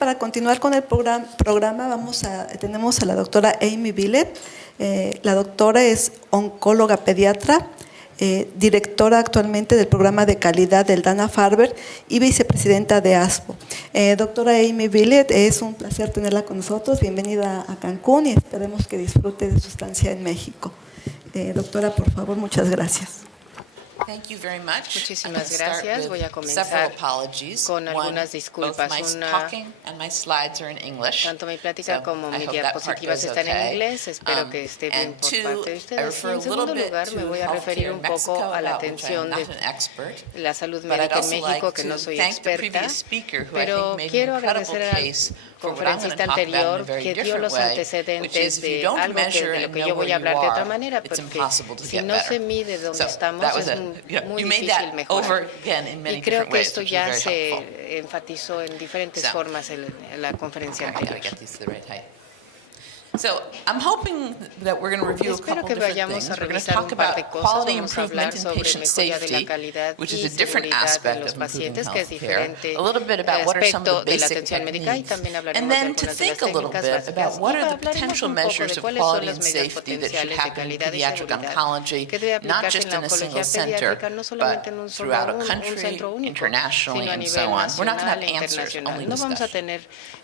para continuar con el programa tenemos a la doctora Amy Billett. La doctora es oncóloga pediatra, directora actualmente del programa de calidad del Dana-Farber y vicepresidenta de ASPO. Doctora Amy Billett, es un placer tenerla con nosotros. Bienvenida a Cancún y esperemos que disfrute de su estancia en México. Doctora, por favor, muchas gracias. Muchísimas gracias. Voy a comenzar con algunas disculpas. Tanto mi plática como mi diapositivas están en inglés. Espero que esté bien por parte de ustedes. Y en segundo lugar, me voy a referir un poco a la atención de la salud médica en México, que no soy experta, pero quiero agradecer al conferencista anterior que dio los antecedentes de algo de lo que yo voy a hablar de otra manera, porque si no se mide dónde estamos, es muy difícil mejorar. Y creo que esto ya se enfatizó en diferentes formas en la conferencia anterior. Espero que vayamos a revisar un par de cosas. Vamos a hablar sobre mejoría de la calidad y seguridad de los pacientes, que es diferente aspecto de la atención médica, y también hablaremos de algunas de las técnicas básicas. Y hablaremos un poco de cuáles son las medidas potenciales de calidad y seguridad que debe aplicarse en la oncología pediátrica, no solamente en un centro único, sino a nivel nacional e internacional. No vamos a tener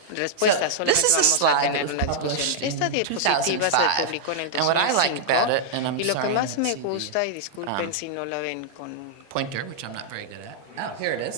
respuestas, solamente vamos a tener una discusión. Esta diapositiva se publicó en el 2005 y lo que más me gusta, y disculpen si no la ven con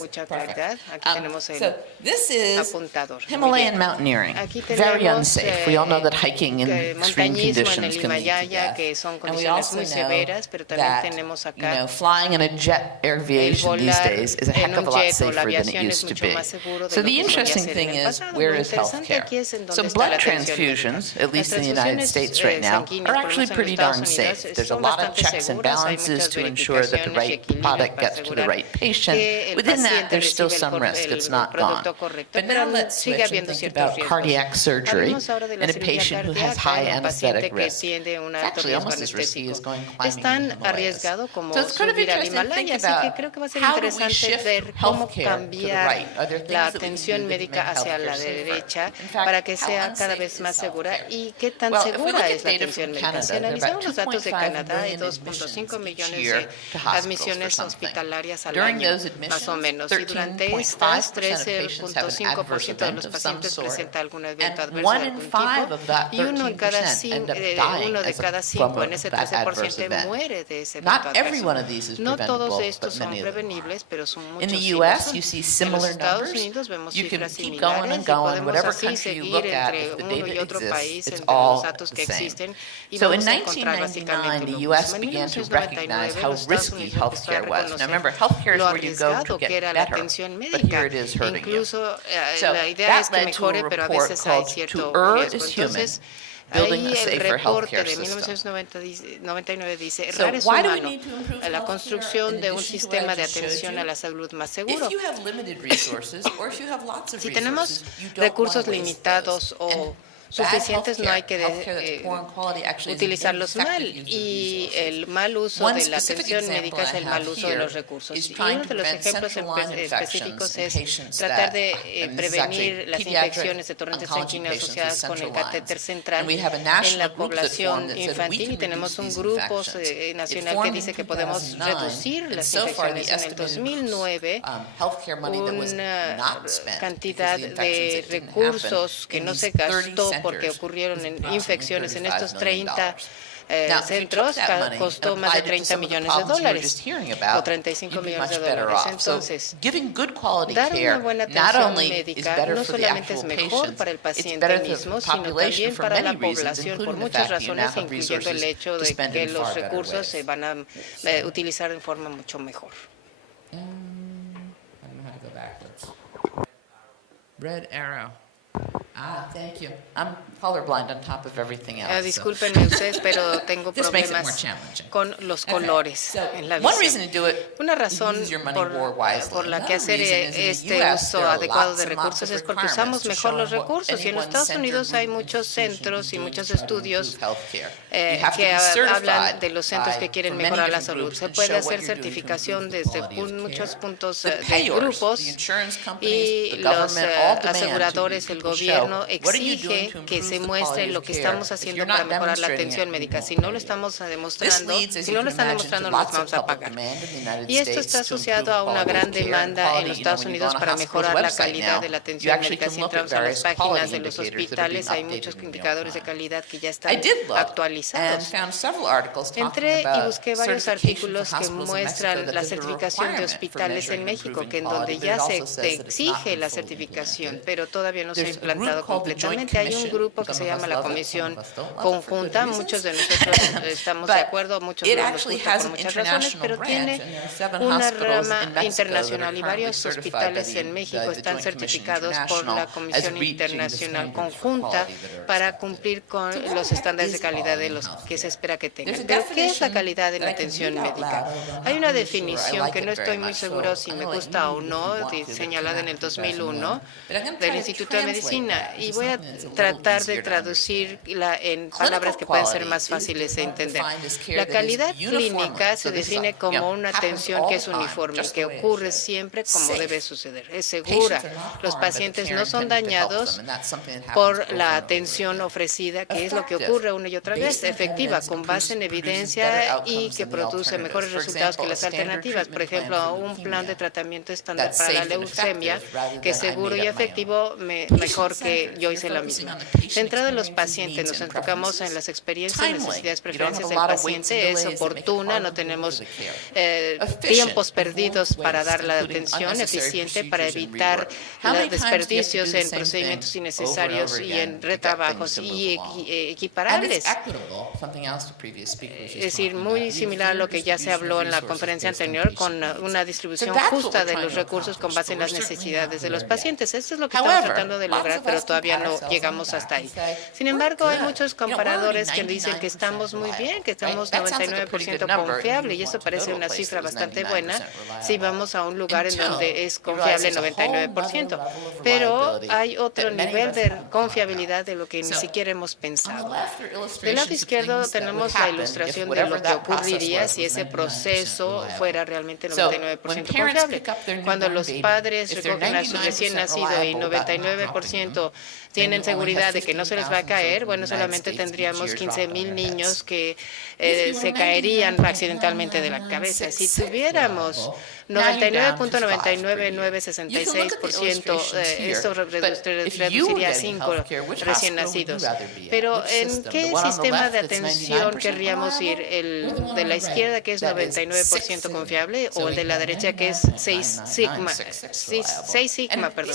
mucha claridad, aquí tenemos el apuntador. Himalayan mountaineering, Aquí very tenemos unsafe. We all know that hiking in extreme montañismo en conditions el can lead to Himalaya, death. que son And we condiciones also muy know severas, pero también that, tenemos acá flying in a jet el aviation these volar days is a en heck of a un lot jet o la safer than it aviación es used to mucho be. más seguro de So lo the que solía interesting ser thing en el is, pasado. where Lo is interesante healthcare? aquí es en So dónde está la blood atención médica. transfusions, at Las least in the United transfusiones States right now, sanguíneas, are por lo actually menos en pretty los Estados darn Unidos, safe. There's a son lot of bastante checks and seguras. Hay balances muchas to ensure that the verificaciones y right equilibrios product para gets to the asegurar right patient. que el Within that, paciente there's still recibe some risk. It's el not gone. producto correcto, But now pero let's sigue switch and habiendo think ciertos about riesgos. cardiac surgery Hablemos ahora de la in a cirugía patient who has cardíaca high en un paciente anesthetic que risk. tiene un It's alto actually riesgo almost as risky anestésico. as going Es climbing the tan Himalayas. arriesgado como So it's kind of subir al interesting to think Himalaya, así que about creo que va a ser how do we interesante shift ver cómo healthcare to the cambiar right? Are there things la that we can atención do that médica make hacia la healthcare safer? derecha In fact, para que how sea cada unsafe vez is más segura healthcare? y qué tan Well, if we segura look es at la data atención from médica. Canada, Si there are analizamos about los datos de 2.5 Canadá, hay million admissions 2.5 each millones year de to hospitals for admisiones something. hospitalarias al During año, those admissions, más o menos. Y durante 13.5% estas, of patients have an adverse 13.5% de event los of some pacientes sort, presenta algún evento and adverso de 1 in algún 5 tipo, of that y uno de 13% cada end up dying uno de as cada from cinco en ese that adverse 13% event. muere de ese Not evento every one adverso. of these is No todos preventable, estos but son many of them are. prevenibles, pero son In muchos the sí lo US, son. you see En los similar Estados numbers. Unidos vemos You can cifras keep going similares and y going. podemos Whatever así country you seguir look at, entre if the uno y data otro exists, país it's entre los all datos the que same. existen y So in vamos a encontrar 1999, básicamente the lo US mismo. En began to recognize 1999 how los Estados risky Unidos empezó a healthcare was. Now reconocer remember, healthcare is lo where you go to arriesgado que get era la better, atención but here médica. it is hurting you. Incluso So la idea that es que led to a mejore, pero a report veces hay called cierto To Err riesgo. is Human, Entonces, Building ahí a el Safer reporte Healthcare de System. 1999 dice, So errar es why do we humano, need to improve la healthcare construcción in de un addition to what I sistema de just showed atención you? a la salud más If seguro. you have limited resources, or if you have lots of Si tenemos resources, you don't want recursos to waste limitados those. o And suficientes, no hay bad que healthcare that's poor in quality actually is an utilizarlos mal, ineffective use of y resources. el mal uso One de la specific atención example médica es I el mal have uso de here los recursos. is Y trying uno to de los prevent ejemplos central line específicos infections in es patients tratar that, de and this is actually prevenir las pediatric infecciones de torrentes oncology sanguíneos patients with asociadas con el central catéter lines. central And we have a en national la group that formed población that said we infantil, can y tenemos reduce un these grupo infections. It nacional que formed in dice que podemos 2009, reducir and las so far the infecciones. En el estimated 2009, healthcare money that was una not spent cantidad because the infections de that didn't happen recursos que in no these se 30 gastó porque centers ocurrieron was en approximately infecciones en estos $35 million. 30 Now, if you centros, took that money and costó más de applied it to 30 some of the millones de problems you were dólares just hearing o about, 35 you'd be millones much de better dólares. off. So Entonces, giving good quality dar care una buena not atención only is médica better no for the solamente es actual mejor patients, para el it's paciente better for the mismo, sino population también for para la many reasons, población por including the muchas fact that you now razones, have incluyendo el resources hecho to de spend que in los far better recursos ways. se van a utilizar de forma mucho mejor. I don't know how to go backwards. Red arrow. Thank you. I'm colorblind on top of everything else. Discúlpenme ustedes, pero tengo This makes it more problemas challenging. con los colores en la One reason visión. to do it Una razón is use your money more wisely. por la que Another hacer reason is in the este US, uso there are adecuado lots de and lots recursos of es porque requirements usamos to mejor show los what recursos. Y en los any Estados one Unidos center hay group muchos institution centros y doing muchos to try to estudios improve healthcare. You have to que be certified hablan de los centros que by- quieren for many mejorar la different salud. groups Se and puede show what hacer you're doing to certificación improve the desde quality of muchos care. puntos The de payors, grupos the insurance companies, y the los government all demand to aseguradores, el people gobierno show, what are you doing exige to que improve se the muestre quality lo of que care? estamos If haciendo you're para not mejorar la demonstrating atención it, we médica. won't Si no pay lo you. estamos This demostrando, leads, as si you no lo can están imagine, to demostrando, no les lots vamos of a public pagar. demand in the United Y esto States está to asociado a improve una quality gran of care and demanda en quality. los You know, Estados when you go Unidos on a para hospital's mejorar la website calidad now, de la you atención actually médica. can Si look at entramos a las various páginas quality de los indicators that are being hospitales, hay muchos updated in real indicadores de time. calidad que ya I están did look and actualizados. found several articles talking Entré y about busqué varios certification for artículos que hospitals in Mexico muestran that la there's a certificación de requirement for hospitales en measuring and México, improving que en quality, donde but ya it se also says te that it's not exige been la fully certificación, implemented. pero todavía no se ha There's a group implantado called the Joint completamente. Hay un Commission. grupo que Some se of llama us la love it, Comisión some of us don't love it for good Conjunta. reasons. Muchos de nosotros estamos de But acuerdo, muchos it no nos actually gusta has por an muchas razones, international pero branch, tiene and there are 7 una hospitals rama in Mexico that internacional are y currently varios certified by hospitales the en México Joint están Commission certificados por International la as Comisión reaching the Internacional standards for Conjunta quality that are para expected. cumplir con So what los estándares de is calidad de quality los in que se healthcare? espera que tengan. There's a Pero ¿qué es la definition calidad en la that I can atención read out médica? loud, although I'm Hay not una really sure. I definición like que it no very estoy muy much, seguro so si I'm me gonna let gusta you o read it if no, you want to, but señalada en el it's not 2001 But I'm gonna del try to Instituto de translate Medicina, that y into voy a something that's a little tratar de easier to understand. traducirla en palabras que pueden ser más Clinical fáciles de quality is entender. defined as care La that is calidad uniformly, clínica se so this is, define como una happens atención all que the es time, uniforme, just que the way it ocurre should. siempre como Safe. debe suceder. Es segura. Patients are not Los harmed, but the pacientes care no son intended to help dañados them, and that's something that happens por over la and over atención again. ofrecida, que es lo que Effective, ocurre una y otra vez, based on efectiva, evidence, con base en produces evidencia better y outcomes que than the produce mejores alternatives. For resultados que example, las a standard alternativas. Por treatment plan ejemplo, for un plan de leukemia tratamiento estándar that's para la safe and leucemia, effective, rather que es than I seguro made y up my own. efectivo, mejor que yo hice la Focusing misma. on the patient Centrado en los experiences, pacientes, needs, nos and enfocamos en preferences. las experiencias, Timely. necesidades, You don't preferencias have a del lot of waits and paciente, es delays that make it oportuna, hard no to deliver tenemos the care. Efficient, tiempos perdidos para waste, dar la including atención, unnecessary eficiente para procedures and evitar rework. How many times do you have to desperdicios do the en same procedimientos thing innecesarios over and y over en again to get retrabajos things to y move along? And equiparables. it's equitable, something else the previous speaker was Es just decir, talking muy about. The similar a lo que ya se distribution habló of en la resources conferencia based on anterior, patient con needs. una distribución So that's what justa we're de trying los to recursos con accomplish, base en but las we're certainly necesidades not de los there yet. pacientes. Esto es lo que estamos However, tratando de lots lograr, of pero us todavía can pat no ourselves on llegamos the hasta back ahí. and say, Sin "We're embargo, hay good. muchos You know, we're comparadores already que dicen que 99% estamos muy bien, que estamos reliable, right? That sounds like a pretty good 99% number, and confiable, you y eso want to go parece to a una place cifra that is bastante 99% buena si reliable. vamos a un lugar en Until donde es you realize confiable there's a whole 99%. nother level of Pero reliability hay otro that many nivel of us de haven't thought confiabilidad de lo que ni So, siquiera hemos On the pensado. left are Del lado illustrations of izquierdo things that would tenemos la happen if ilustración de whatever lo que that process ocurriría was si ese 99% proceso reliable. fuera realmente So, 99% when parents confiable. pick up their Cuando newborn los baby, padres if they're recogen a su 99% recién nacido y reliable about not dropping 99% them, tienen then you only have seguridad de que no se les va a 15,000 caer, children bueno, in the United solamente States tendríamos each year dropped on 15,000 their niños heads. que If you se were caerían accidentalmente de la cabeza. Si tuviéramos 99.999966%, esto reduciría 5 recién nacidos. Pero ¿en qué sistema de atención querríamos ir? ¿El de la izquierda, que es 99% confiable, o el de la derecha, que es 6 sigma? Perdón.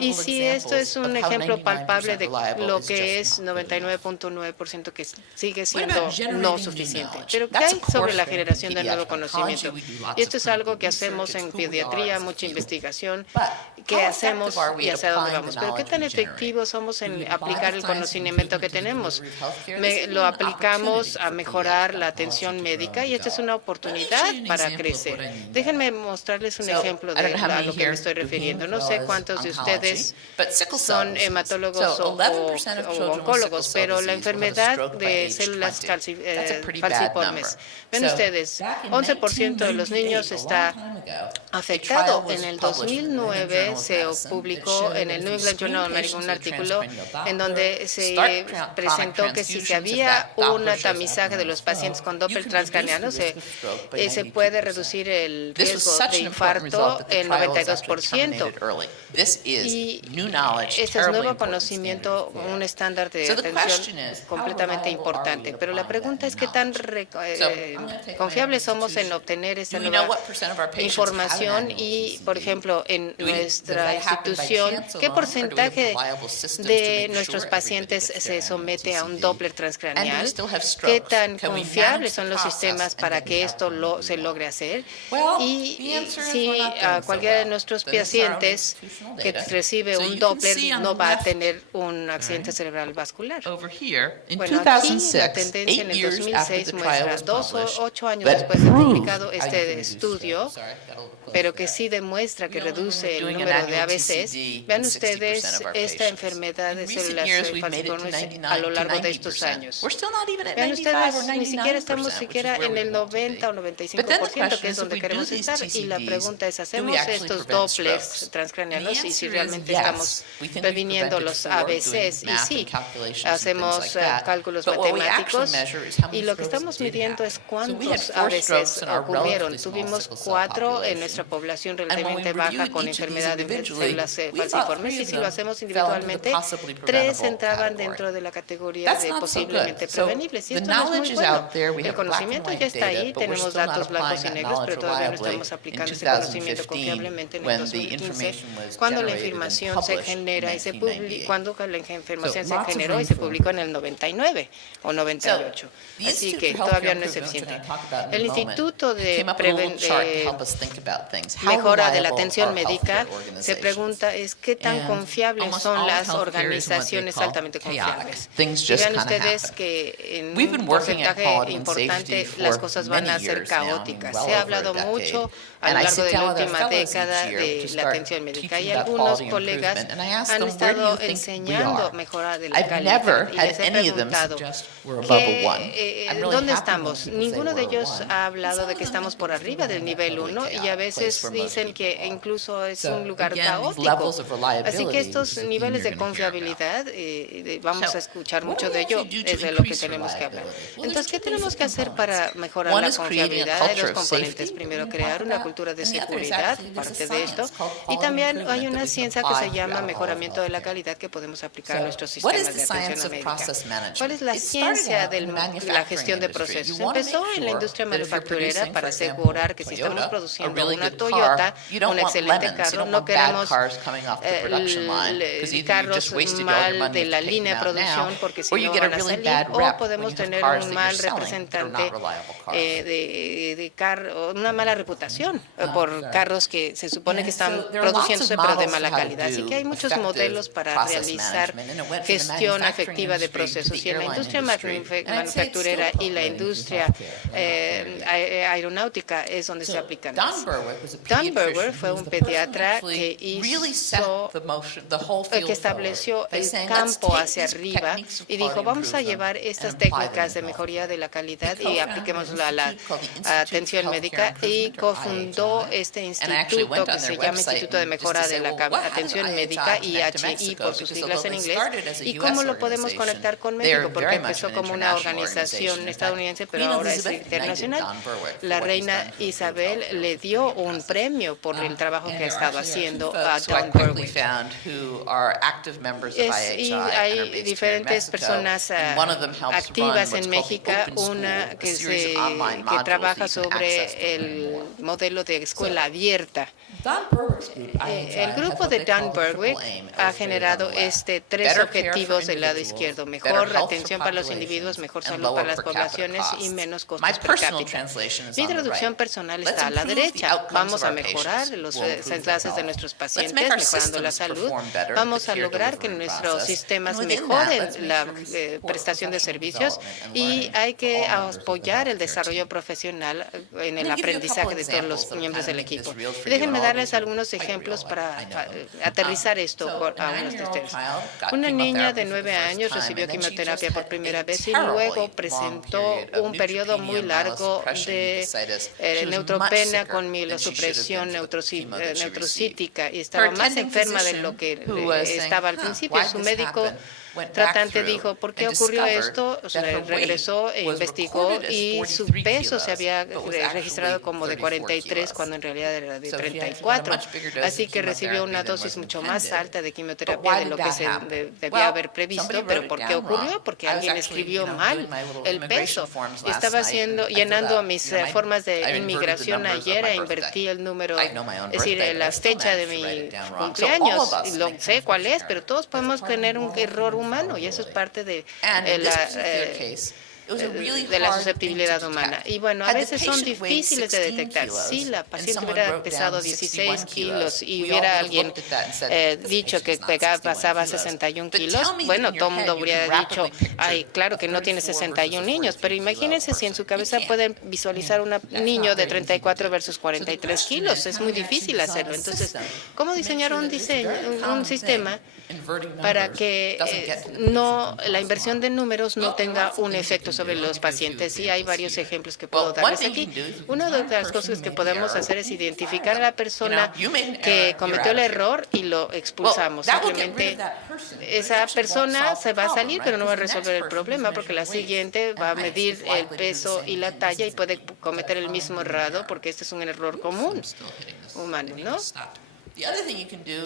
Y si esto es un ejemplo palpable de lo que es 99.9% que sigue siendo no suficiente. Pero ¿qué hay sobre la generación de nuevo conocimiento? Y esto es algo que hacemos en pediatría, mucha investigación, qué hacemos y hacia dónde vamos. Pero ¿qué tan efectivos somos en aplicar el conocimiento que tenemos? Lo aplicamos a mejorar la atención médica, y esta es una oportunidad para crecer. Déjenme mostrarles un ejemplo de a lo que me estoy refiriendo. No sé cuántos de ustedes son hematólogos o oncólogos, pero la enfermedad de células falciformes. Ven ustedes, 11% de los niños está afectado. En el 2009 se publicó en el New England Journal of Medicine un artículo en donde se presentó que si se había un tamizaje de los pacientes con Doppler transcraniano, se puede reducir el riesgo de infarto en 92%. Y este es nuevo conocimiento, un estándar de atención completamente importante. Pero la pregunta es qué tan confiables somos en obtener esta nueva información y, por ejemplo, en nuestra institución, ¿qué porcentaje de nuestros pacientes se somete a un Doppler transcraneal? ¿Qué tan confiables son los sistemas para que esto se logre hacer? Y si cualquiera de nuestros pacientes que recibe un Doppler no va a tener un accidente cerebral vascular. Bueno, aquí la tendencia en el 2006 muestra 8 años después de publicado este estudio, pero que sí demuestra que reduce el número de AVCs. Vean ustedes esta enfermedad de células falciformes a lo largo de estos años. Vean ustedes, ni siquiera estamos en el 90 o 95%, que es donde queremos estar. Y la pregunta es, ¿hacemos estos Dopplers transcraneanos y si realmente estamos previniendo los AVCs? Y sí, hacemos cálculos matemáticos y lo que estamos midiendo es cuántos AVCs ocurrieron. Tuvimos 4 en nuestra población relativamente baja con enfermedad de células falciformes, y si lo hacemos individualmente, 3 entraban dentro de la categoría de posiblemente prevenibles. Y esto no es muy bueno. El conocimiento ya está ahí, tenemos datos blancos y negros, pero todavía no estamos aplicando ese conocimiento confiablemente en el 2015, cuando la información se genera y se publica, cuando la información se generó y se publicó en el 99 o 98. Así que todavía no es suficiente. El Instituto de Mejora de la Atención Médica se pregunta qué tan confiables son las organizaciones altamente confiables. Vean ustedes que en un porcentaje importante las cosas van a ser caóticas. Se ha hablado mucho a lo largo de la última década de la atención médica y algunos colegas han estado enseñando mejora de la calidad y les he preguntado ¿dónde estamos? Ninguno de ellos ha hablado de que estamos por arriba del nivel 1 y a veces dicen que incluso es un lugar caótico. Así que estos niveles de confiabilidad, vamos a escuchar mucho de ello, es de lo que tenemos que hablar. Entonces, ¿qué tenemos que hacer para mejorar la confiabilidad? Hay 2 componentes. Primero, crear una cultura de seguridad, parte de esto, y también hay una ciencia que se llama mejoramiento de la calidad que podemos aplicar a nuestros sistemas de atención médica. ¿Cuál es la ciencia de la gestión de procesos? Empezó en la industria manufacturera para asegurar que si estamos produciendo una Toyota, un excelente carro, no queremos carros mal de la línea de producción porque si no van a salir, o podemos tener un mal representante de carro, una mala reputación por carros que se supone que están produciéndose pero de mala calidad. Así que hay muchos modelos para realizar gestión efectiva de procesos, y en la industria manufacturera y la industria aeronáutica es donde se aplican. Don Berger fue un pediatra que estableció el campo hacia arriba y dijo, vamos a llevar estas técnicas de mejoría de la calidad y apliquémoslo a la atención médica, y cofundó este instituto que se llama Instituto de Mejora de la Atención Médica, IHI por sus siglas en inglés. ¿Y cómo lo podemos conectar con México? Porque empezó como una organización estadounidense, pero ahora es internacional. La reina Isabel le dio un premio por el trabajo que ha estado haciendo a Don Berger. Y hay diferentes personas activas en México, una que trabaja sobre el modelo de escuela abierta. El grupo de Don Berger ha generado 3 objetivos del lado izquierdo: mejor atención para los individuos, mejor salud para las poblaciones y menos costos per cápita. Mi traducción personal está a la derecha. Vamos a mejorar los enlaces de nuestros pacientes, mejorando la salud. Vamos a lograr que nuestros sistemas mejoren la prestación de servicios, y hay que apoyar el desarrollo profesional en el aprendizaje de todos los miembros del equipo. Y déjenme darles algunos ejemplos para aterrizar esto a unos de ustedes. Una niña de 9 años recibió quimioterapia por primera vez y luego presentó un periodo muy largo de neutropenia con mielosupresión neurocítica y estaba más enferma de lo que estaba al principio. Su médico tratante dijo, ¿por qué ocurrió esto? Regresó e investigó y su peso se había registrado como de 43 cuando en realidad era de 34. Así que recibió una dosis mucho más alta de quimioterapia de lo que se debía haber previsto. ¿Pero por qué ocurrió? Porque alguien escribió mal el peso. Estaba llenando mis formas de inmigración ayer e invertí el número, es decir, la fecha de mi cumpleaños. Lo sé cuál es, pero todos podemos tener un error humano y eso es parte de la susceptibilidad humana. Y bueno, a veces son difíciles de detectar. Si la paciente hubiera pesado 16 kilos y hubiera alguien dicho que pasaba 61 kilos, bueno, todo el mundo hubiera dicho, ay, claro que no tiene 61 niños, pero imagínense si en su cabeza pueden visualizar un niño de 34 versus 43 kilos. Es muy difícil hacerlo. Entonces, ¿cómo diseñar un sistema para que la inversión de números no tenga un efecto sobre los pacientes? Y hay varios ejemplos que puedo darles aquí. Una de las cosas que podemos hacer es identificar a la persona que cometió el error y lo expulsamos. Simplemente esa persona se va a salir, pero no va a resolver el problema porque la siguiente va a medir el peso y la talla y puede cometer el mismo error porque este es un error común humano, ¿no?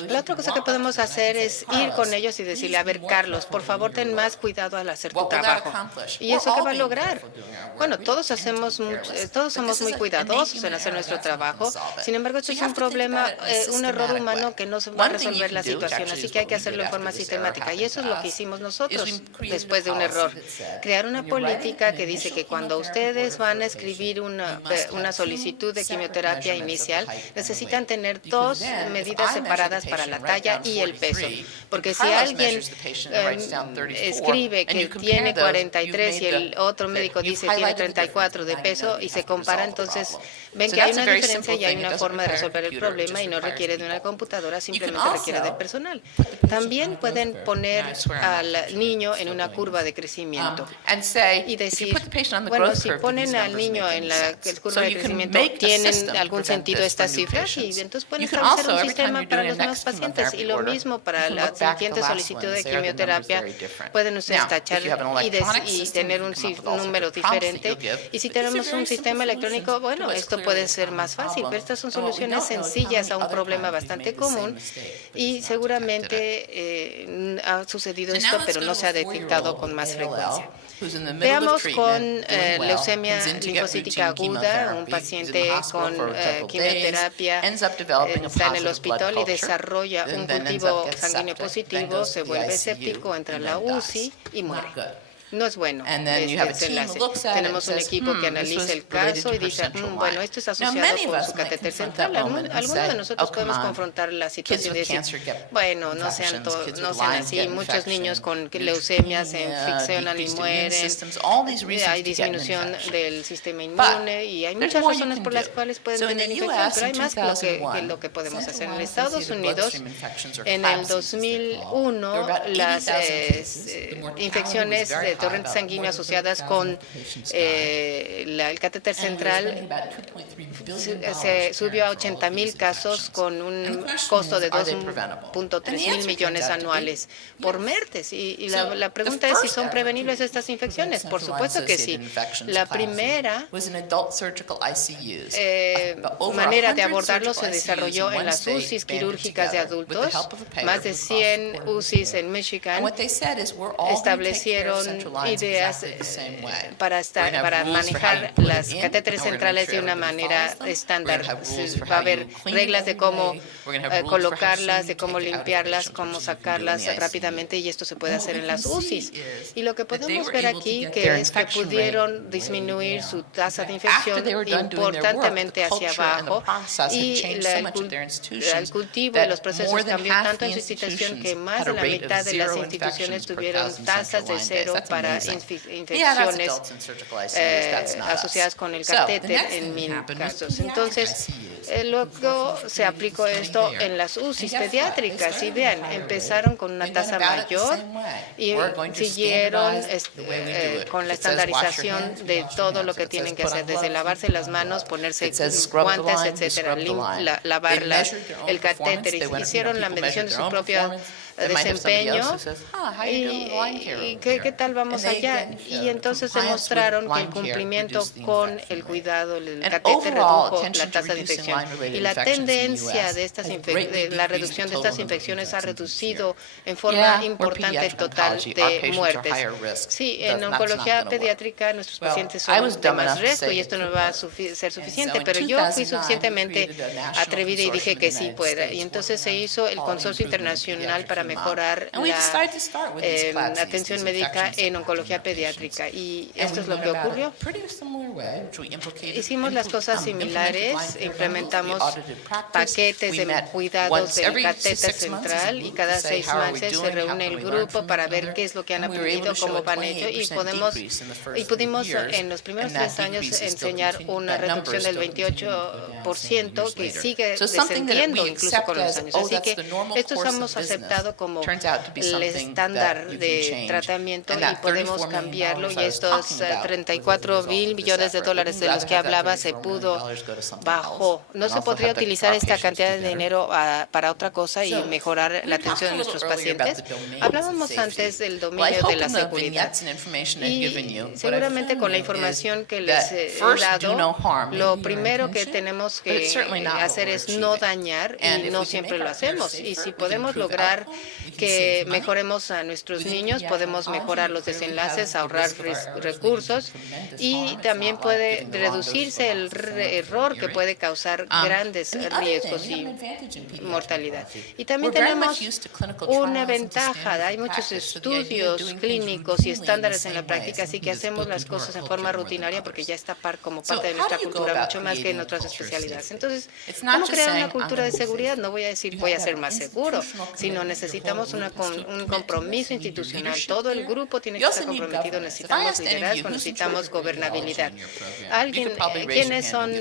La otra cosa que podemos hacer es ir con ellos y decirle, a ver, Carlos, por favor, ten más cuidado al hacer tu trabajo. ¿Y eso qué va a lograr? Bueno, todos somos muy cuidadosos en hacer nuestro trabajo. Sin embargo, esto es un problema, un error humano que no se va a resolver la situación. Así que hay que hacerlo en forma sistemática. Y eso es lo que hicimos nosotros después de un error. Crear una política que dice que cuando ustedes van a escribir una solicitud de quimioterapia inicial, necesitan tener dos medidas separadas para la talla y el peso. Porque si alguien escribe que tiene 43 y el otro médico dice tiene 34 de peso y se compara, entonces ven que hay una diferencia y hay una forma de resolver el problema y no requiere de una computadora, simplemente requiere de personal. También pueden poner al niño en una curva de crecimiento y decir, bueno, si ponen al niño en la curva de crecimiento, ¿tienen algún sentido estas cifras? Y entonces pueden establecer un sistema para los demás pacientes. Y lo mismo para la siguiente solicitud de quimioterapia. Pueden ustedes tachar y tener un número diferente. Y si tenemos un sistema electrónico, bueno, esto puede ser más fácil, pero estas son soluciones sencillas a un problema bastante común y seguramente ha sucedido esto, pero no se ha detectado con más frecuencia. Veamos con leucemia linfocítica aguda, un paciente con quimioterapia está en el hospital y desarrolla un cultivo sanguíneo positivo, se vuelve escéptico, entra a la UCI y muere. No es bueno este enlace. Tenemos un equipo que analiza el caso y dice, bueno, esto es asociado con su catéter central. Algunos de nosotros podemos confrontar la situación y decir, bueno, no sean así. Muchos niños con leucemia se infeccionan y mueren. Hay disminución del sistema inmune y hay muchas razones por las cuales pueden tener infección, pero hay más lo que podemos hacer. En Estados Unidos, en el 2001, las infecciones de torrente sanguíneo asociadas con el catéter central se subió a 80,000 casos con un costo de 2.3 mil millones anuales por MERTES. Y la pregunta es si son prevenibles estas infecciones. Por supuesto que sí. La primera manera de abordarlo se desarrolló en las UCIs quirúrgicas de adultos. Más de 100 UCIs en Michigan establecieron ideas para manejar las catéteres centrales de una manera estándar. Va a haber reglas de cómo colocarlas, de cómo limpiarlas, cómo sacarlas rápidamente, y esto se puede hacer en las UCIs. Y lo que podemos ver aquí es que pudieron disminuir su tasa de infección importantemente hacia abajo, y el cultivo y los procesos cambió tanto en su institución que más de la mitad de las instituciones tuvieron tasas de cero para infecciones asociadas con el catéter en 1,000 casos. Entonces, luego se aplicó esto en las UCIs pediátricas y vean, empezaron con una tasa mayor y siguieron con la estandarización de todo lo que tienen que hacer, desde lavarse las manos, ponerse guantes, etcétera, lavar el catéter. Hicieron la medición de su propia desempeño y qué tal vamos allá. Y entonces demostraron que el cumplimiento con el cuidado del catéter redujo la tasa de infección. Y la tendencia de la reducción de estas infecciones ha reducido en forma importante el total de muertes. Sí, en oncología pediátrica nuestros pacientes son de más riesgo y esto no va a ser suficiente, pero yo fui suficientemente atrevida y dije que sí pueda. Y entonces se hizo el Consorcio Internacional para mejorar la atención médica en oncología pediátrica. Y esto es lo que ocurrió. Hicimos las cosas similares, implementamos paquetes de cuidados del catéter central y cada 6 meses se reúne el grupo para ver qué es lo que han aprendido, cómo van ellos y pudimos en los primeros 3 años enseñar una reducción del 28% que sigue descendiendo incluso con los años. Así que esto hemos aceptado como el estándar de tratamiento y podemos cambiarlo y estos 34 mil millones de dólares de los que hablaba se bajó. No se podría utilizar esta cantidad de dinero para otra cosa y mejorar la atención de nuestros pacientes. Hablábamos antes del dominio de la seguridad y seguramente con la información que les he dado, lo primero que tenemos que hacer es no dañar y no siempre lo hacemos. Y si podemos lograr que mejoremos a nuestros niños, podemos mejorar los desenlaces, ahorrar recursos y también puede reducirse el error que puede causar grandes riesgos y mortalidad. Y también tenemos una ventaja, hay muchos estudios clínicos y estándares en la práctica, así que hacemos las cosas en forma rutinaria porque ya está como parte de nuestra cultura, mucho más que en otras especialidades. Entonces, ¿cómo crear una cultura de seguridad? No voy a decir voy a ser más seguro, sino necesitamos un compromiso institucional. Todo el grupo tiene que estar comprometido. Necesitamos liderazgo, necesitamos gobernabilidad. ¿Quiénes son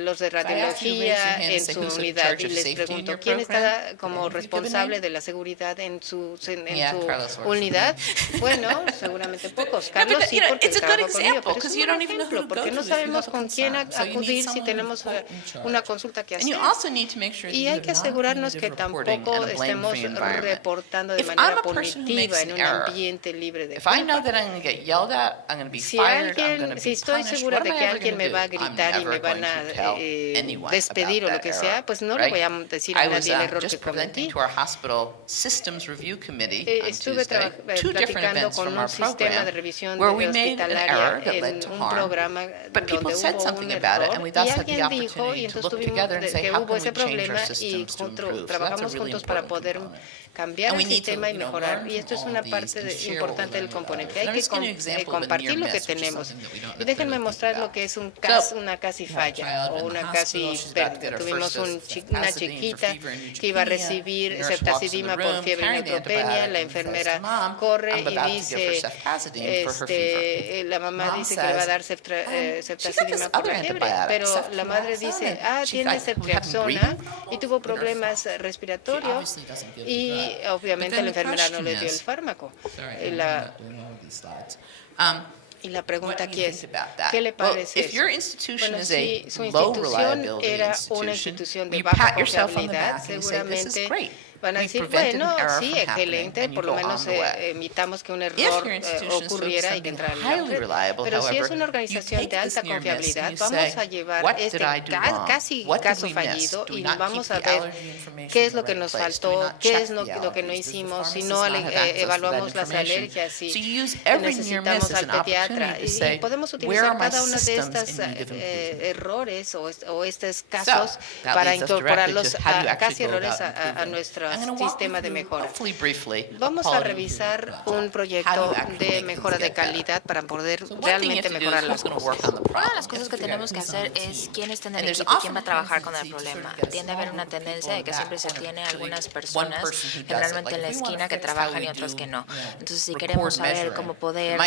los de radiología en su unidad? Y les pregunto, ¿quién está como responsable de la seguridad en su unidad? Bueno, seguramente pocos. Carlos sí, porque trabaja conmigo, pero es un buen ejemplo, porque no sabemos con quién acudir si tenemos una consulta que hacer. Y hay que asegurarnos que tampoco estemos reportando de manera punitiva en un ambiente libre de culpa. Si estoy segura de que alguien me va a gritar y me van a despedir o lo que sea, pues no le voy a decir a nadie el error que cometí. Estuve platicando con un sistema de revisión hospitalaria en un programa donde hubo un error y alguien dijo, y entonces tuvimos que hubo ese problema y trabajamos juntos para poder cambiar el sistema y mejorar. Y esto es una parte importante del componente. Hay que compartir lo que tenemos. Y déjenme mostrar lo que es una casi falla o una casi pérdida. Tuvimos una chiquita que iba a recibir ceftazidima por fiebre y neutropenia. La enfermera corre y dice, la mamá dice que le va a dar ceftazidima por la fiebre, pero la madre dice, tiene ceftriaxona y tuvo problemas respiratorios y obviamente la enfermera no le dio el fármaco. Y la pregunta aquí es, ¿qué le parece eso? Bueno, si su institución era una institución de baja confiabilidad, seguramente van a decir, bueno, sí, excelente, por lo menos evitamos que un error ocurriera y que entrara en la red. Pero si es una organización de alta confiabilidad, vamos a llevar este casi caso fallido y vamos a ver qué es lo que nos faltó, qué es lo que no hicimos, si no evaluamos las alergias, si necesitamos al pediatra. Y podemos utilizar cada uno de estos errores o estos casos para incorporarlos casi errores a nuestro sistema de mejora. Vamos a revisar un proyecto de mejora de calidad para poder realmente mejorar las cosas. Una de las cosas que tenemos que hacer es quién está en el equipo, quién va a trabajar con el problema. Tiende a haber una tendencia de que siempre se tiene algunas personas, generalmente en la esquina, que trabajan y otras que no. Entonces, si queremos saber cómo poder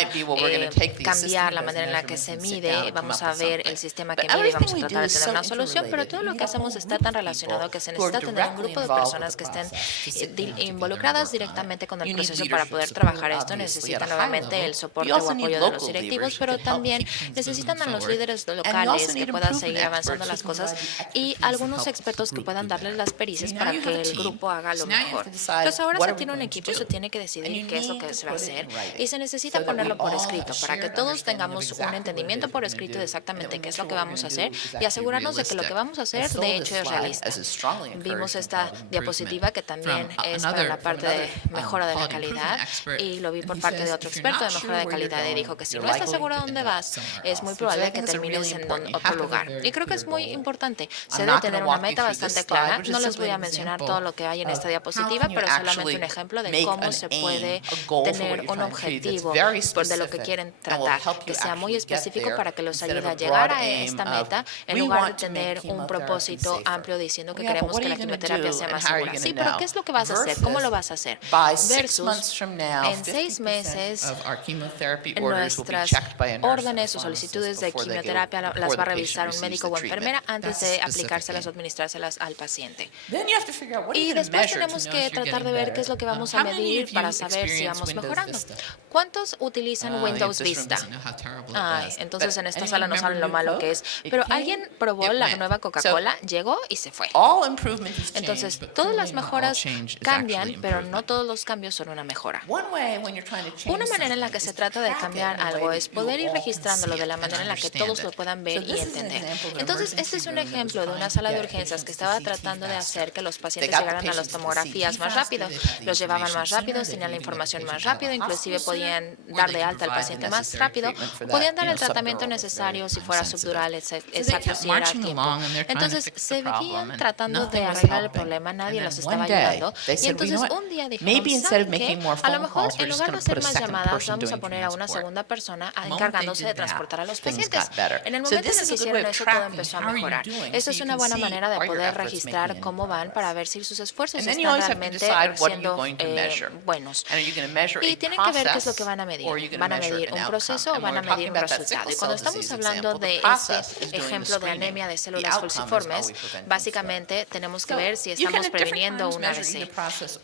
cambiar la manera en la que se mide, vamos a ver el sistema que mide y vamos a tratar de tener una solución, pero todo lo que hacemos está tan relacionado que se necesita tener un grupo de personas que estén involucradas directamente con el proceso para poder trabajar esto. Necesitan nuevamente el soporte o apoyo de los directivos, pero también necesitan a los líderes locales que puedan seguir avanzando las cosas y algunos expertos que puedan darles las pericias para que el grupo haga lo mejor. Entonces ahora se tiene un equipo, se tiene que decidir qué es lo que se va a hacer y se necesita ponerlo por escrito para que todos tengamos un entendimiento por escrito de exactamente qué es lo que vamos a hacer y asegurarnos de que lo que vamos a hacer de hecho es realista. Vimos esta diapositiva que también es para la parte de mejora de la calidad y lo vi por parte de otro experto de mejora de calidad y dijo que si no estás seguro de dónde vas, es muy probable que termines en otro lugar. Y creo que es muy importante. Se debe tener una meta bastante clara. No les voy a mencionar todo lo que hay en esta diapositiva, pero solamente un ejemplo de cómo se puede tener un objetivo de lo que quieren tratar, que sea muy específico para que los ayude a llegar a esta meta, en lugar de tener un propósito amplio diciendo que queremos que la quimioterapia sea más segura. Sí, pero ¿qué es lo que vas a hacer? ¿Cómo lo vas a hacer? Versus en 6 meses nuestras órdenes o solicitudes de quimioterapia las va a revisar un médico o enfermera antes de aplicárselas o administrárselas al paciente. Y después tenemos que tratar de ver qué es lo que vamos a medir para saber si vamos mejorando. ¿Cuántos utilizan Windows Vista? Entonces en esta sala no saben lo malo que es. Pero ¿alguien probó la nueva Coca-Cola? Llegó y se fue. Entonces, todas las mejoras cambian, pero no todos los cambios son una mejora. Una manera en la que se trata de cambiar algo es poder ir registrándolo de la manera en la que todos lo puedan ver y entender. Entonces, este es un ejemplo de una sala de urgencias que estaba tratando de hacer que los pacientes llegaran a las tomografías más rápido. Los llevaban más rápido, tenían la información más rápido, inclusive podían dar de alta al paciente más rápido, podían dar el tratamiento necesario si fuera subdural, exacto, si era a tiempo. Entonces, seguían tratando de arreglar el problema, nadie los estaba ayudando. Y entonces, un día dijeron, ¿saben qué? A lo mejor, en lugar de hacer más llamadas, vamos a poner a una segunda persona encargándose de transportar a los pacientes. En el momento en el que hicieron eso, todo empezó a mejorar. Esto es una buena manera de poder registrar cómo van para ver si sus esfuerzos están realmente siendo buenos. Y tienen que ver qué es lo que van a medir. ¿Van a medir un proceso o van a medir un resultado? Y cuando estamos hablando de ese ejemplo de anemia de células falciformes, básicamente tenemos que ver si estamos previniendo un AVC.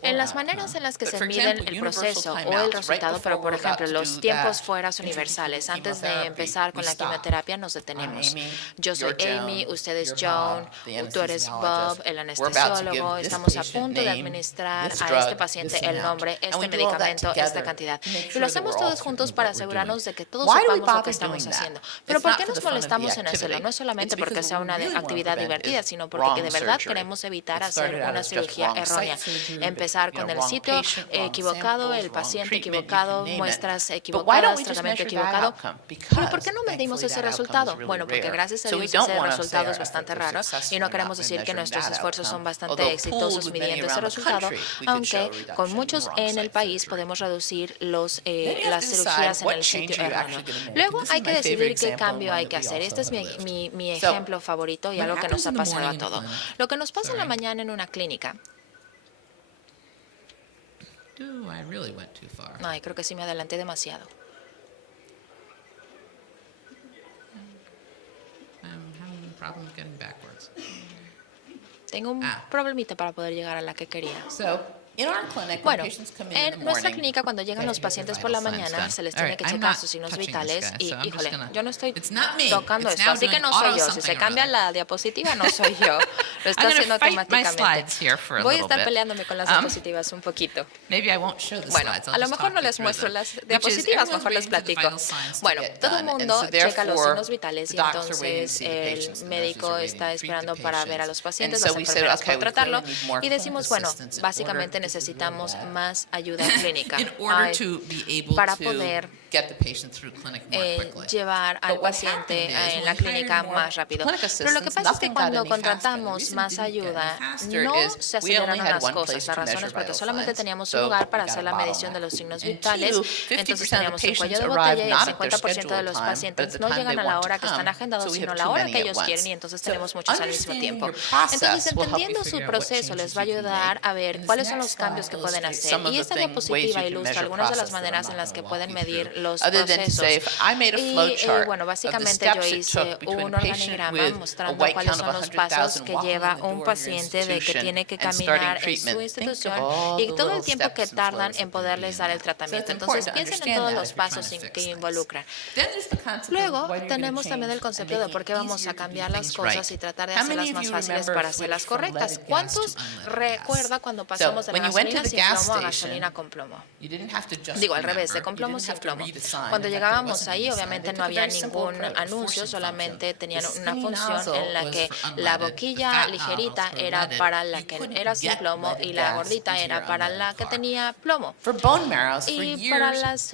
En las maneras en las que se miden el proceso o el resultado, pero por ejemplo, los tiempos fuera universales. Antes de empezar con la quimioterapia nos detenemos. Yo soy Amy, usted es Joan, tú eres Bob, el anestesiólogo. Estamos a punto de administrar a este paciente el nombre, este medicamento, esta cantidad. Y lo hacemos todos juntos para asegurarnos de que todos sepamos lo que estamos haciendo. Pero ¿por qué nos molestamos en hacerlo? No es solamente porque sea una actividad divertida, sino porque de verdad queremos evitar hacer una cirugía errónea. Empezar con el sitio equivocado, el paciente equivocado, muestras equivocadas, tratamiento equivocado. Pero ¿por qué no medimos ese resultado? Bueno, porque gracias a Dios ese resultado es bastante raro y no queremos decir que nuestros esfuerzos son bastante exitosos midiendo ese resultado, aunque con muchos en el país podemos reducir las cirugías en el sitio erróneo. Luego hay que decidir qué cambio hay que hacer. Este es mi ejemplo favorito y algo que nos ha pasado a todos. Lo que nos pasa en la mañana en una clínica. Ay, creo que sí me adelanté demasiado. Tengo un problemita para poder llegar a la que quería. Bueno, en nuestra clínica cuando llegan los pacientes por la mañana se les tiene que checar sus signos vitales y, híjole, yo no estoy tocando esto, así que no soy yo. Si se cambia la diapositiva, no soy yo. Lo está haciendo automáticamente. Voy a estar peleándome con las diapositivas un poquito. Bueno, a lo mejor no les muestro las diapositivas, mejor les platico. Bueno, todo el mundo checa los signos vitales y entonces el médico está esperando para ver a los pacientes, las enfermeras para tratarlo y decimos, bueno, básicamente necesitamos más ayuda clínica para poder llevar al paciente en la clínica más rápido. Pero lo que pasa es que cuando contratamos más ayuda, no se aceleran las cosas. La razón es porque solamente teníamos un lugar para hacer la medición de los signos vitales, entonces teníamos un cuello de botella y el 50% de los pacientes no llegan a la hora que están agendados, sino a la hora que ellos quieren y entonces tenemos muchos al mismo tiempo. Entonces, entendiendo su proceso les va a ayudar a ver cuáles son los cambios que pueden hacer. Y esta diapositiva ilustra algunas de las maneras en las que pueden medir los procesos. Y bueno, básicamente yo hice un organigrama mostrando cuáles son los pasos que lleva un paciente de que tiene que caminar en su institución y todo el tiempo que tardan en poderles dar el tratamiento. Entonces, piensen en todos los pasos que involucran. Luego, tenemos también el concepto de por qué vamos a cambiar las cosas y tratar de hacerlas más fáciles para hacerlas correctas. ¿Cuántos recuerda cuando pasamos de la gasolina sin plomo a gasolina con plomo? Digo, al revés, de con plomo sin plomo. Cuando llegábamos ahí, obviamente no había ningún anuncio, solamente tenían una función en la que la boquilla ligerita era para la que era sin plomo y la gordita era para la que tenía plomo. Y para las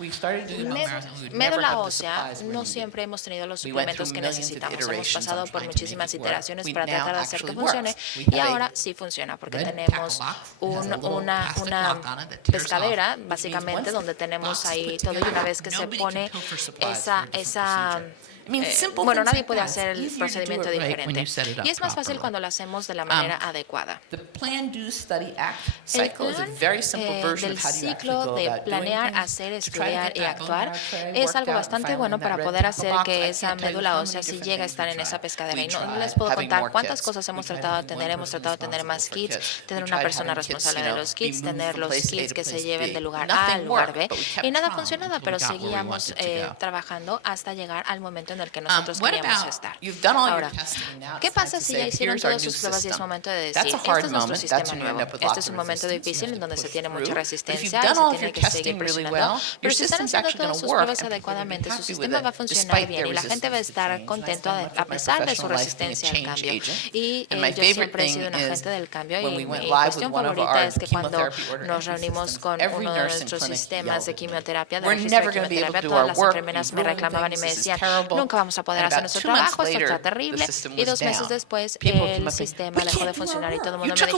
médula ósea, no siempre hemos tenido los suplementos que necesitamos. Hemos pasado por muchísimas iteraciones para tratar de hacer que funcione y ahora sí funciona porque tenemos una pescadera, básicamente, donde tenemos ahí todo y una vez que se pone bueno, nadie puede hacer el procedimiento diferente. Y es más fácil cuando lo hacemos de la manera adecuada. El plan del ciclo de planear, hacer, estudiar y actuar es algo bastante bueno para poder hacer que esa médula ósea sí llegue a estar en esa pescadera. Y no les puedo contar cuántas cosas hemos tratado de tener. Hemos tratado de tener más kits, tener una persona responsable de los kits, tener los kits que se lleven del lugar A al lugar B. Y nada funcionaba, pero seguíamos trabajando hasta llegar al momento en el que nosotros queríamos estar. Ahora, ¿qué pasa si ya hicieron todas sus pruebas y es momento de decir, este es nuestro sistema nuevo? Este es un momento difícil en donde se tiene mucha resistencia y se tiene que seguir presionando. Pero si están haciendo todas sus pruebas adecuadamente, su sistema va a funcionar bien y la gente va a estar contento a pesar de su resistencia al cambio. Y yo siempre he sido un agente del cambio y mi cuestión favorita es que cuando nos reunimos con uno de nuestros sistemas de quimioterapia, de registro de quimioterapia, todas las enfermeras me reclamaban y me decían, nunca vamos a poder hacer nuestro trabajo, esto está terrible. Y 2 meses después, el sistema dejó de funcionar y todo el mundo me dijo,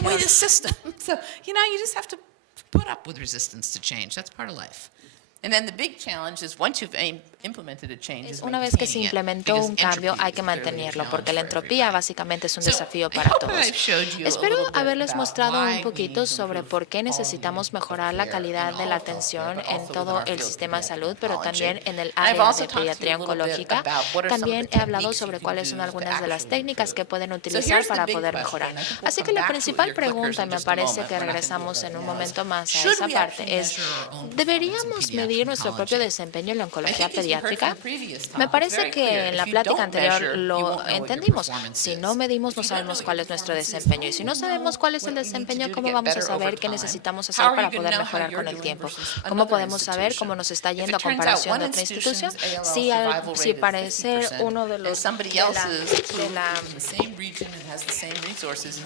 una vez que se implementó un cambio, hay que mantenerlo, porque la entropía básicamente es un desafío para todos. Espero haberles mostrado un poquito sobre por qué necesitamos mejorar la calidad de la atención en todo el sistema de salud, pero también en el área de pediatría oncológica. También he hablado sobre cuáles son algunas de las técnicas que pueden utilizar para poder mejorar. Así que la principal pregunta, y me parece que regresamos en un momento más a esa parte, es, ¿deberíamos medir nuestro propio desempeño en la oncología pediátrica? Me parece que en la plática anterior lo entendimos. Si no medimos, no sabemos cuál es nuestro desempeño. Y si no sabemos cuál es el desempeño, ¿cómo vamos a saber qué necesitamos hacer para poder mejorar con el tiempo? ¿Cómo podemos saber cómo nos está yendo a comparación de otra institución? Si parecer uno de los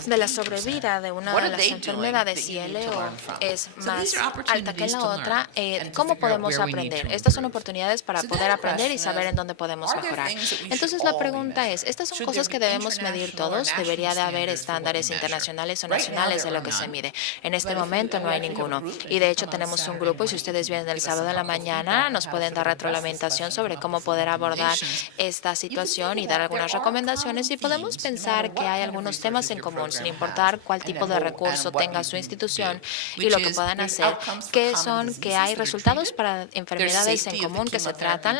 de la sobrevida de una de las enfermedades CLO es más alta que la otra, ¿cómo podemos aprender? Estas son oportunidades para poder aprender y saber en dónde podemos mejorar. Entonces la pregunta es, ¿estas son cosas que debemos medir todos? ¿Debería de haber estándares internacionales o nacionales de lo que se mide? En este momento no hay ninguno. Y de hecho tenemos un grupo y si ustedes vienen el sábado de la mañana nos pueden dar retroalimentación sobre cómo poder abordar esta situación y dar algunas recomendaciones y podemos pensar que hay algunos temas en común sin importar cuál tipo de recurso tenga su institución y lo que puedan hacer, que son que hay resultados para enfermedades en común que se tratan,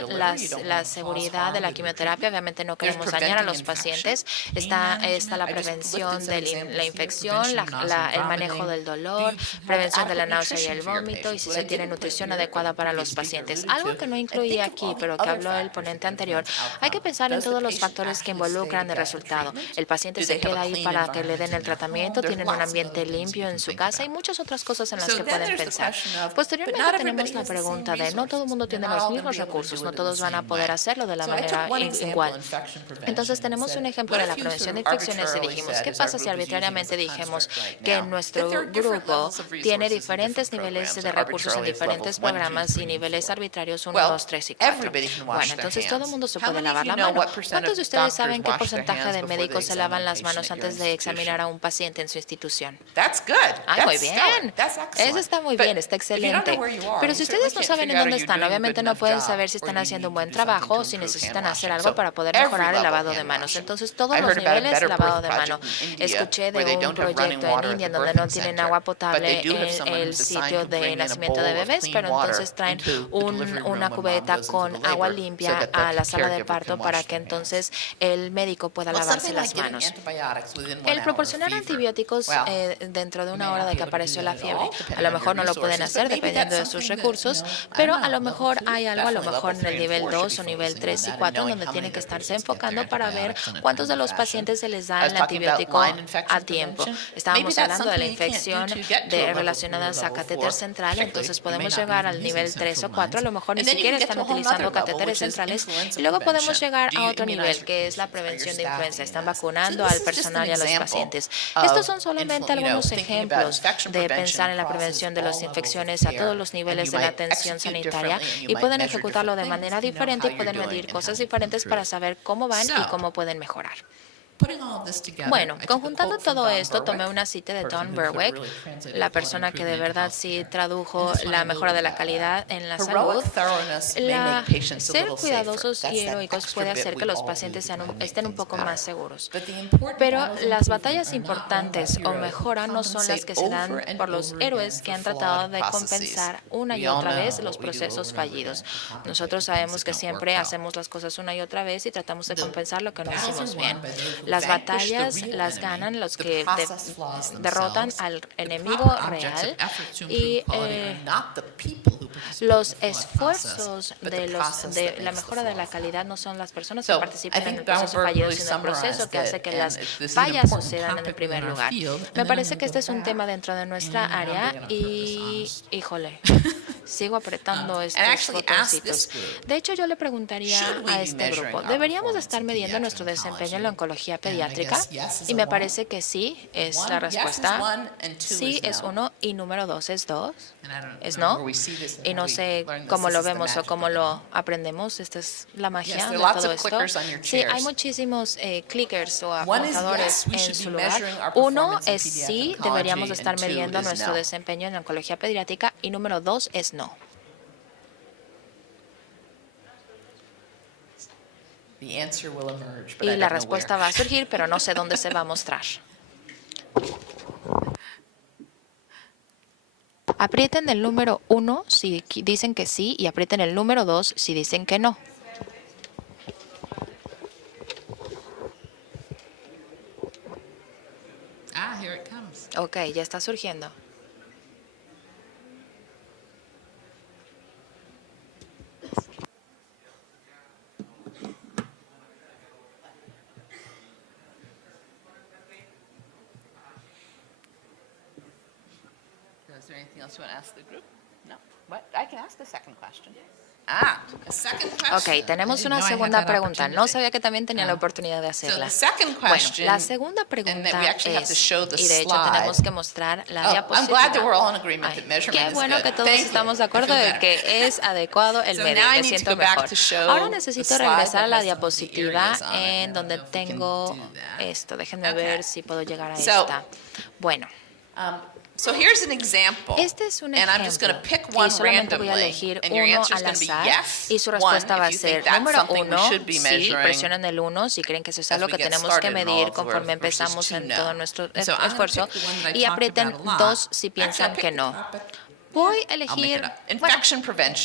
la seguridad de la quimioterapia, obviamente no queremos dañar a los pacientes, está la prevención de la infección, el manejo del dolor, prevención de la náusea y el vómito y si se tiene nutrición adecuada para los pacientes. Algo que no incluí aquí, pero que habló el ponente anterior, hay que pensar en todos los factores que involucran el resultado. El paciente se queda ahí para que le den el tratamiento, tienen un ambiente limpio en su casa y muchas otras cosas en las que pueden pensar. Posteriormente tenemos la pregunta de no todo el mundo tiene los mismos recursos, no todos van a poder hacerlo de la manera igual. Entonces tenemos un ejemplo de la prevención de infecciones y dijimos, ¿qué pasa si arbitrariamente dijimos que nuestro grupo tiene diferentes niveles de recursos en diferentes programas y niveles arbitrarios 1, 2, 3 y 4? Bueno, entonces todo el mundo se puede lavar la mano. ¿Cuántos de ustedes saben qué porcentaje de médicos se lavan las manos antes de examinar a un paciente en su institución? Ah, muy bien. Eso está muy bien, está excelente. Pero si ustedes no saben en dónde están. Obviamente no pueden saber si están haciendo un buen trabajo o si necesitan hacer algo para poder mejorar el lavado de manos. Entonces, todos los niveles de lavado de mano. Escuché de un proyecto en India donde no tienen agua potable en el sitio de nacimiento de bebés, pero entonces traen una cubeta con agua limpia a la sala de parto para que entonces el médico pueda lavarse las manos. El proporcionar antibióticos dentro de una hora de que apareció la fiebre, a lo mejor no lo pueden hacer dependiendo de sus recursos, pero a lo mejor hay algo, a lo mejor en el nivel 2 o nivel 3 y 4, donde tienen que estarse enfocando para ver cuántos de los pacientes se les da el antibiótico a tiempo. Estábamos hablando de la infección relacionadas a catéter central, entonces podemos llegar al nivel 3 o 4, a lo mejor ni siquiera están utilizando catéteres centrales, y luego podemos llegar a otro nivel, que es la prevención de influenza. Están vacunando al personal y a los pacientes. Estos son solamente algunos ejemplos de pensar en la prevención de las infecciones a todos los niveles de la atención sanitaria, y pueden ejecutarlo de manera diferente y pueden medir cosas diferentes para saber cómo van y cómo pueden mejorar. Bueno, conjuntando todo esto, tomé una cita de Don Berwick, la persona que de verdad sí tradujo la mejora de la calidad en la salud. Ser cuidadosos y heroicos puede hacer que los pacientes estén un poco más seguros. Pero las batallas importantes o mejora no son las que se dan por los héroes que han tratado de compensar una y otra vez los procesos fallidos. Nosotros sabemos que siempre hacemos las cosas una y otra vez y tratamos de compensar lo que no hicimos bien. Las batallas las ganan los que derrotan al enemigo real, y los esfuerzos de la mejora de la calidad no son las personas que participan en el proceso fallido, sino el proceso que hace que las fallas sucedan en el primer lugar. Me parece que este es un tema dentro de nuestra área y, híjole, sigo apretando estos botoncitos. De hecho, yo le preguntaría a este grupo, ¿deberíamos estar midiendo nuestro desempeño en la oncología pediátrica? Y me parece que sí, es la respuesta. Sí es 1 y número 2 es 2. Es no. Y no sé cómo lo vemos o cómo lo aprendemos. Esta es la magia de todo esto. Sí, hay muchísimos clickers o apuntadores en su lugar. 1 es sí, deberíamos estar midiendo nuestro desempeño en la oncología pediátrica, y número 2 es no. Y la respuesta va a surgir, pero no sé dónde se va a mostrar. Aprieten el número 1 si dicen que sí y aprieten el número 2 si dicen que no. Ok, ya está surgiendo. Is there anything else you want to ask the group? No. What? I can ask the second question. Ok, tenemos una segunda pregunta. No sabía que también tenía la oportunidad de hacerla. Bueno, la segunda pregunta es, y de hecho tenemos que mostrar la diapositiva. Qué bueno que todos estamos de acuerdo de que es adecuado el medio. Me siento mejor. Ahora necesito regresar a la diapositiva en donde tengo esto. Déjenme ver si puedo llegar a esta. Bueno. So here's an example, este es un ejemplo, y solamente voy a elegir uno al azar, y su respuesta va a ser, número 1, sí, presionen el 1 si creen que eso es algo que tenemos que medir conforme empezamos en todo nuestro esfuerzo, y aprieten 2 si piensan que no. Voy a elegir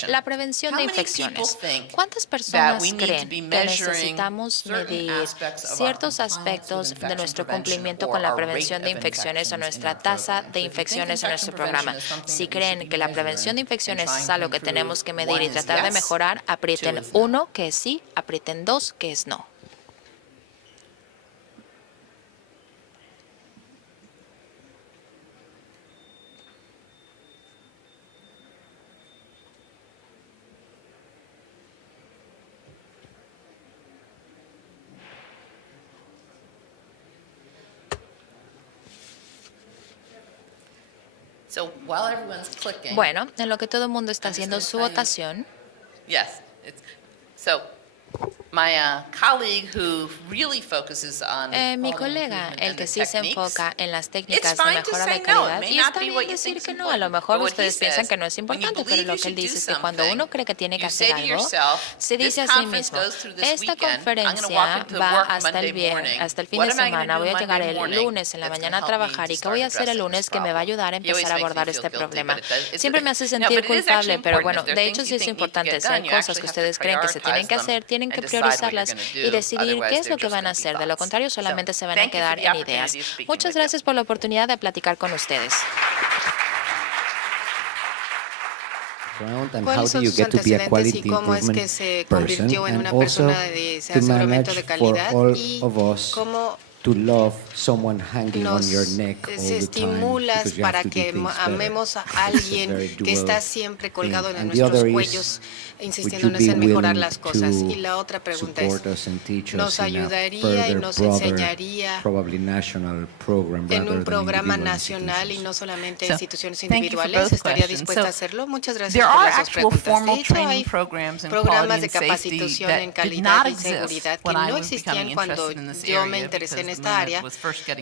la prevención de infecciones. ¿Cuántas personas creen que necesitamos medir ciertos aspectos de nuestro cumplimiento con la prevención de infecciones o nuestra tasa de infecciones en nuestro programa? Si creen que la prevención de infecciones es algo que tenemos que medir y tratar de mejorar, aprieten 1 que es sí, aprieten 2 que es no. Bueno, en lo que todo el mundo está haciendo su votación. My colleague who really focuses on Mi quality colega, improvement el and que the sí se techniques, enfoca en las it's técnicas de fine to mejora say de no. It calidad, may y not está be bien what you decir think que is no, a lo important. mejor But what he ustedes piensan says, que no es when you importante, pero believe lo you que él should do dice es que cuando something, uno cree que tiene que you say hacer to algo, yourself, se this dice a sí conference mismo, goes through this esta weekend. I'm going to conferencia walk into va work hasta Monday el fin morning. de What am I semana, going voy to a do llegar Monday el morning lunes en la that's mañana a going to help me trabajar to y qué start voy a hacer el addressing lunes this que me va a problem? ayudar a He always empezar a makes me abordar feel este guilty, problema. but it does- Siempre me hace No, sentir but it is actually culpable, pero important. bueno, If there de are hecho things sí you es think need to importante. get Si hay done, you cosas actually que have to ustedes creen que se tienen prioritize que them hacer, tienen que and decide what you're priorizarlas going to y do. decidir Otherwise, qué es they're lo que just van a going to be hacer. De lo thoughts. contrario, So, solamente se van a thank you for quedar the en opportunity ideas. of speaking Muchas with you. gracias por la oportunidad de platicar con ustedes. ¿Cuáles son sus antecedentes y cómo es que se convirtió en una persona de aseguramiento de calidad y cómo nos estimulas para que amemos a alguien que está siempre colgado en nuestros cuellos, insistiéndonos en mejorar las cosas? Y la otra pregunta es, ¿nos ayudaría y nos enseñaría en un programa nacional y no solamente instituciones individuales? ¿Estaría dispuesta a hacerlo? Muchas gracias por las dos preguntas. De hecho, hay programas de capacitación en calidad y seguridad que no existían cuando yo me interesé en esta área,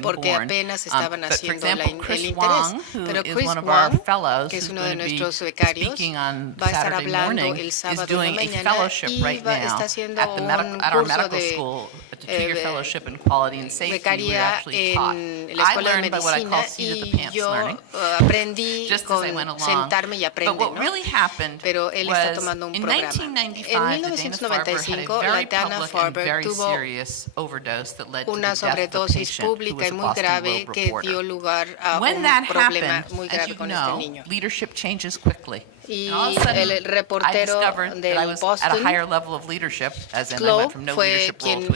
porque apenas estaban haciendo el interés. Pero Chris Wong, que es uno de nuestros becarios, va a estar hablando el sábado en la mañana y está haciendo un curso de becaría en la Escuela de Medicina, y yo aprendí con sentarme y aprender, ¿no? Pero él está tomando un programa. En 1995, la Dana-Farber tuvo una sobredosis pública y muy grave que dio lugar a un problema muy grave con este niño. Y el reportero del Boston Globe fue quien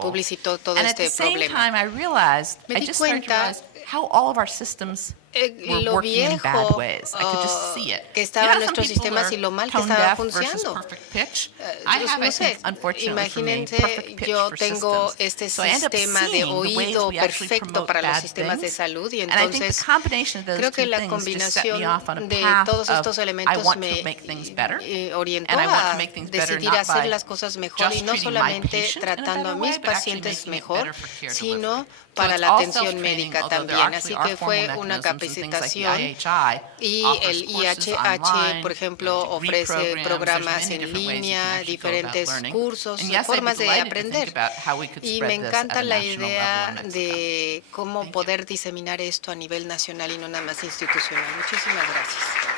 publicitó todo este problema. Me di cuenta lo viejo que estaban nuestros sistemas y lo mal que estaba funcionando. No sé, imagínense, yo tengo este sistema de oído perfecto para los sistemas de salud, y entonces creo que la combinación de todos estos elementos me orientó a decidir hacer las cosas mejor, y no solamente tratando a mis pacientes mejor, sino para la atención médica también. Así que fue una capacitación, y el IHH, por ejemplo, ofrece programas en línea, diferentes cursos, formas de aprender. Y me encanta la idea de cómo poder diseminar esto a nivel nacional y no nada más institucional. Muchísimas gracias.